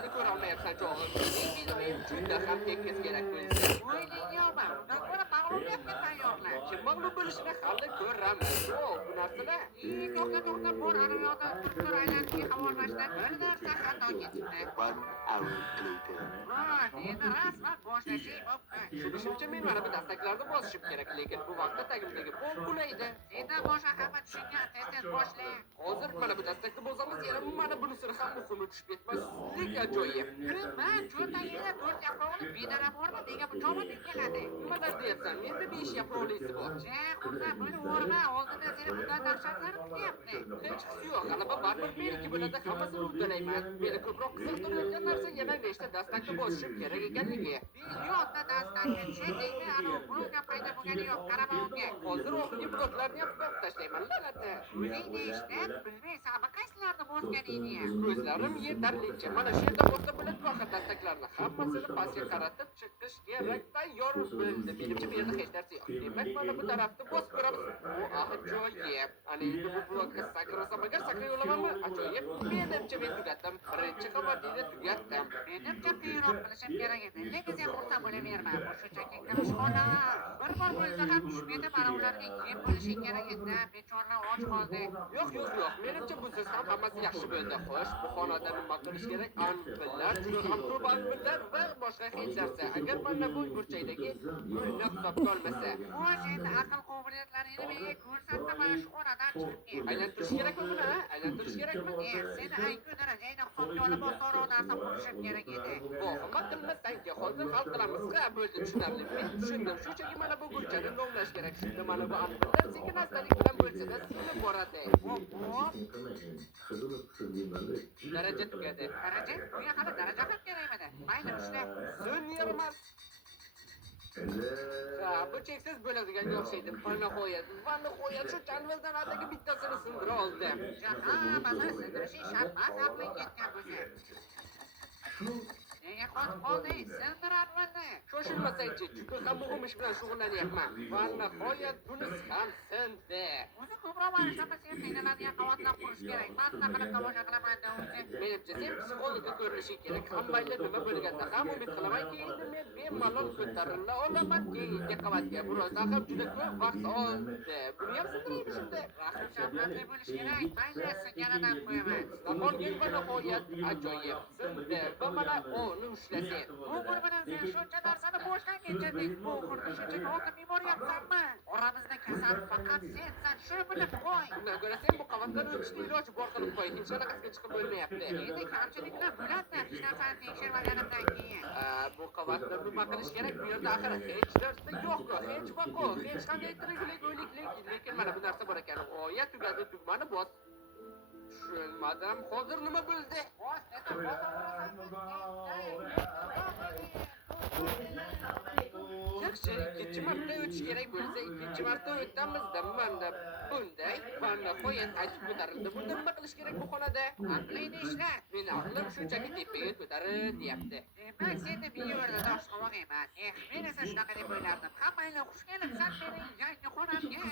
narsani ko'rolmayapsan cho'g'im. Mening juda ham tekis kerak bo'lsa. O'ylayapman, undan ko'ra mag'lubiyatga tayyorlan. Kim mag'lub bo'lishini hali ko'raman. Yo'q, bu narsalar. To'xta, bor ana yoqda turtur aylanib havolashdan bir narsa xato ketibdi. 1 hour later. Endi rasman boshlashing bo'pti. Tushunishimcha men mana bu dastaklarni bosishim kerak, lekin bu vaqtda tagimdagi pol qulaydi. Sendan boshqa hamma tushungan tez boshla. Hozir mana bu dastakni bosamiz, yana mana bunisini ham muhimi tushib ketmaslik ajoyib. Man cho'ntagingda 4 yaprog'ini bedarak borma degan bu chopib keladi. Nimalar deyapsan? Menda 5 yaproqlisi bor. Qursa buni o'rma, oldinda seni bundan dahshatlar kutyapti. Hech yo'q, g'alaba baribir meniki bo'ladi, hammasini uddalayman. Meni ko'proq qiziqtirayotgan narsa yana nechta dastakni bosishim kerak ekanligi. Yo'qda dastakni chetingda ana bloga paydo bo'lgani yo'q, qarama unga. Hozir oxirgi bloklarni ham topib tashlayman, la'nati. O'zingni ishdan bilmaysan, qaysilarni bosganingni. Ko'zlarim yetarlicha. Mana shu yerda bosib bo'ladi boshqa dastaklarni hammasini pastga qaratib chiqish kerak. Tayyor bo'ldi. Menimcha bu yerda hech narsa yo'q. Demak, mana bu tarafni bosib ko'ramiz. Bu ajoyib. Ana endi bu blokka sakrasam agar sakray olamanmi? Ajoyib. Menimcha men tugatdim. Birinchi qavatini tugatdim. Menimcha tezroq bilishim kerak edi. Lekin sen xursand bo'laverma. Bu shunchaki kirishxona. Bir bor bo'lsa ham tushmaydi, mana ularga yeb bo'lishing kerak edi. Bechoralar och qoldi. Yo'q. Menimcha busiz ham hammasi yaxshi bo'ldi. Xo'sh, bu xonada nima qilish kerak? Anpillar, juda ham ko'p anpillar va boshqa hech narsa. Agar mana bu burchakdagi gulni hisobga olmasa, O'z endi aql qobiliyatlaringni menga ko'rsatma, mana shu xonadan chiqib ket. aylantirish kerakmi buni? Aylantirish kerakmi? Seni aytgan darajangda hisobga olib osonroq narsa qilishim kerak edi. Vohima qilmasangki, hozir hal qilamiz. Ha, bo'ldi, tushunarli. Men tushundim. Shunchaki mana bu gulchani nomlash kerak. Shunda mana bu anpillar sekin-astalik bilan bo'lsa-da, sinib boradi. Daraja tugadi. Daraja? Bunga hali daraja ham kerakmidi? Mayli, ushla. So'nyerman. Ha, bu cheksiz bo'ladigan o'xshaydi. Va nihoyat shu janvaldan atigi bittasini sindira oldi. Hammasini sindirishing shart emas, aqling ketgan bo'lsa. Nega qotib qolding? Sindirarmidi? Shoshilmasangchi, juda ham muhim ish bilan shug'ullanyapman. Va nihoyat bunisi ham sindi. O'zi ko'proq mana shunaqa sen qiynaladigan qavatlar qurish kerak. Men nima qilib tomosha qilaman-da o'zi. Menimcha sen psixologga ko'rinishing kerak. Hammaylar nima bo'lganda ham umid qilamanki, endi men bemalol ko'tarila olaman keyingi qavatga. Birozdan ham juda ko'p vaqt oldi. Buni ham sindiraymi shunda? Rahim shafqatli bo'lish kerak. Mayli, sigaradan qo'yaman. Zamonga va nihoyat ajoyib sindi. Va mana uni ushlasin. Bu bilan sen shuncha narsani boshdan kechirding. Bu xuddi shunchaki hokim yuboryapsanmi? Oramizda kasal faqat sensan, shuni bilib qo'y. Undan ko'ra sen bu qavatdan o'tishni iloji bor qilib qo'y. Hech qanaqasiga chiqib bo'lmayapti. Endi kamchiliklar bo'ladi, hech narsani tekshirmaganimdan keyin. Bu qavatda nima qilish kerak? Bu yerda axir hech narsa yo'q, hech vaqo, hech qanday tiriklik, o'liklik, lekin mana bu narsa bor ekan. Oya tugadi, tugmani bos. Tushunmadim. Hozir nima bo'ldi? Yaxshi, ikkinchi marta o'tish kerak bo'lsa, ikkinchi marta o'tamiz-da, mana bunday. Va nihoyat qaytib ko'tarildi. Bunda nima qilish kerak bu xonada? Aqlingni ishla. Meni aqlim shunchaki tepaga ko'tarin, deyapti. Demak, seni bir yerda dosh qovoq emas. Men esa shunaqa deb o'ylardim. Hammanglar xush kelibsan mening yangi xonamga.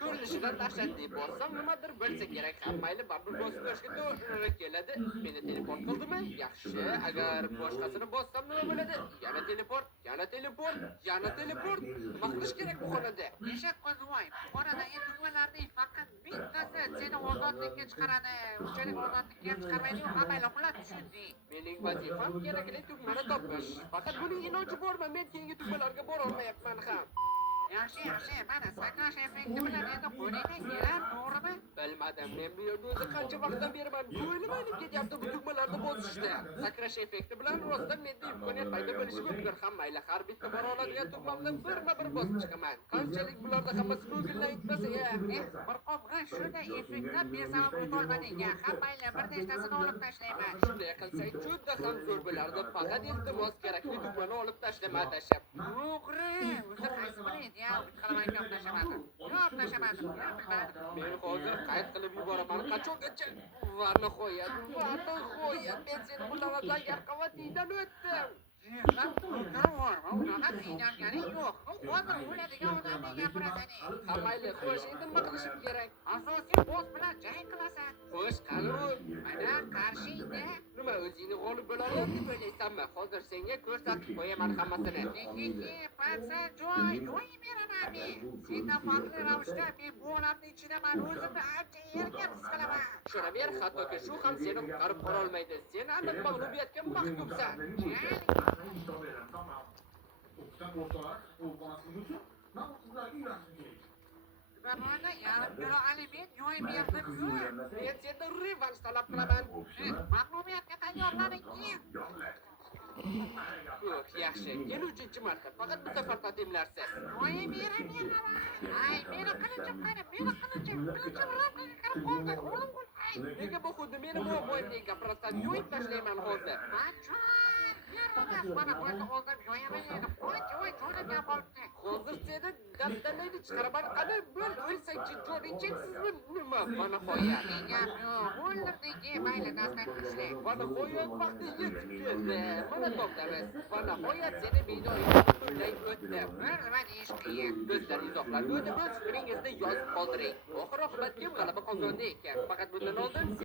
Ko'rinishidan dahshatli bossam nimadir bo'lsa kerak. Hammayli baribir bosib ko'rishga to'g'ri keladi. Meni teleport qildimi? Yaxshi. Agar boshqasini bossam nima bo'ladi? Yana teleport. Nima qilish kerak bu xonada? Eshak qo'zvoy, xonadagi tugmalarning faqat bittasi seni ozodlikka chiqaradi. Unchalik ozodlikka ham chiqarmaydi-yu, hammanglar xullas tushunding. Mening vazifam kerakli tugmani topish. Faqat buning iloji bormi? Men keyingi tugmalarga bora olmayapman ham. Yaxshi, mana sakrash effekti bilan endi qo'lingni kelar, to'g'rimi? Bilmadim, men bu yerda o'zi qancha vaqtdan beriman ko'nglim aynib ketyapti bu tugmalarni bosishda. Sakrash effekti bilan rostdan menda imkoniyat paydo bo'lishi mumkin. Hammayla har bitta bora oladigan tugmamni birma-bir bosib chiqaman. Qanchalik bularda hammasi ko'ngildan aytmasa, bir qopg'in shunday effektlar besamar o'tolmading. Hammanglar bir nechtasini olib tashlayman. Shunday qilsak juda ham zo'r bo'lardi. Faqat iltimos kerakli tugmani olib tashlama, Adashab. To'g'ri, o'zi qaysi edi? Qalaman gaplashaman. Gaplashaman. Men hozir qayd qilib yuboraman. Qachongacha? Va nihoyat, men seni bu lavazaga qavatiydan o'tdim. Unaqa qiynalganing yo'q. Hozir o'ladigan odamdek gapirasan. Ha mayli, xo'sh, endi nima qilishim kerak? Asosiy boss bilan jang qilasan. Xo'sh, qani u? Mana qarshingda. Nima o'zingni g'olib bo'laman deb o'ylaysanmi? Hozir senga ko'rsatib qo'yaman hammasini. Patsa joy beraman men. Sendan farqli ravishda men bu olamni ichidaman. O'zimni ancha erkin his qilaman. Tushunaver, hattoki shu ham seni qutqarib qololmaydi. Sen aniq mag'lubiyatga mahkumsan. Mana yarim kilo aliment joy berdim-ku. Men sendan revansh talab qilaman. Mag'lubiyatga tayyorlaning. Yaxshi, yana 3-marta. Faqat bu safar taqdimlarsiz. Joy beraman. Ay, meni qilinchim qani, meni qilinchim ramkaga kirib qoldi. O'lim qul. Nega bu xuddi meni muammoimdek gapirasan? Yo'yib tashlayman hozir. Mana bo'lsa oldin joyaman endi. Qo'y jo'nagan bo'libdi. Hozir seni dabdalayni chiqaraman. Qani bo'l, o'lsangchi jo'ning cheksizmi? Nima? Mana qo'yar. Gap yo'q. O'ldirdiki, mayli dastak ishla. Mana qo'yar vaqti yetib keldi. Mana to'xtamiz. Mana qo'yar seni binoyiga butunlay o'tdi. Nima deyish qiyin. Do'stlar, izohlarni o'tib o'z fikringizni yozib qoldiring. Oxir-oqibat kim g'alaba qozondi ekan? Faqat bundan oldin